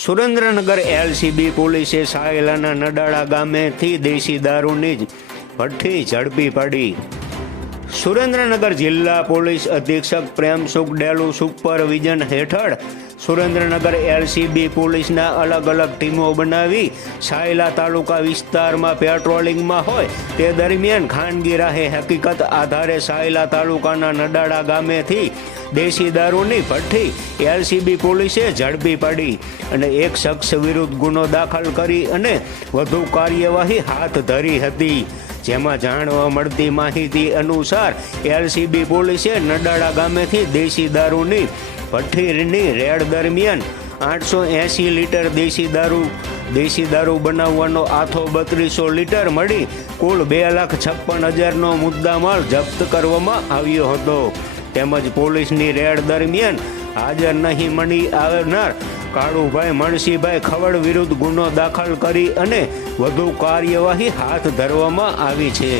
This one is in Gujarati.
સુરેન્દ્રનગર એલસીબી પોલીસે સાયલાના નડાળા ગામેથી દેશી દારૂની જ ભઠ્ઠી ઝડપી પાડી. સુરેન્દ્રનગર જિલ્લા પોલીસ અધિક્ષક પ્રેમસુખ ડેલુ સુપરવિઝન હેઠળ સુરેન્દ્રનગર એલસીબી પોલીસના અલગ અલગ ટીમો બનાવી સાયલા તાલુકા વિસ્તારમાં પેટ્રોલિંગમાં હોય તે દરમિયાન ખાનગી રાહે હકીકત આધારે સાયલા તાલુકાના નડાળા ગામેથી દેશી દારૂની ભઠ્ઠી એલસીબી પોલીસે ઝડપી પાડી અને એક શખ્સ વિરુદ્ધ ગુનો દાખલ કરી અને વધુ કાર્યવાહી હાથ ધરી હતી. જેમાં જાણવા મળતી માહિતી અનુસાર એલસીબી પોલીસે નડાળા ગામેથી દેશી દારૂની ભઠ્ઠીની રેડ દરમિયાન 880 લીટર દેશી દારૂ બનાવવાનો આથો 3200 લીટર મળી કુલ 2,56,000નો મુદ્દામાલ જપ્ત કરવામાં આવ્યો હતો. તેમજ પોલીસની રેડ દરમિયાન હાજર નહીં મળી આવનાર કાળુભાઈ મણસીભાઈ ખવડ વિરુદ્ધ ગુનો દાખલ કરી અને વધુ કાર્યવાહી હાથ ધરવામાં આવી છે.